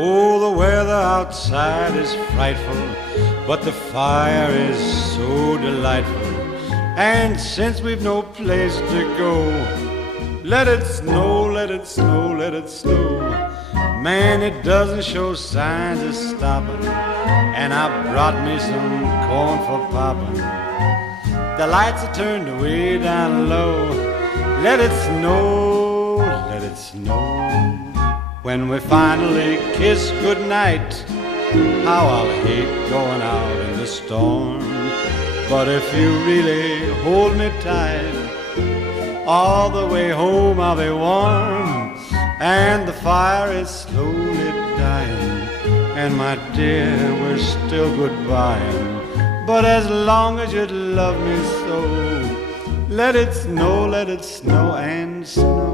Oh, the weather outside is frightful, but the fire is so delightful. And since we've no place to go, let it snow, let it snow, let it snow. Man, it doesn't show signs of stopping, and I brought me some corn for popping. The lights are turned way down low. Let it snow, let it snow. When we finally kiss goodnight, how I'll hate going out in the storm. But if you really hold me tight, all the way home I'll be warm. And the fire is slowly dying, and my dear, we're still goodbying. But as long as you love me so, let it snow and snow.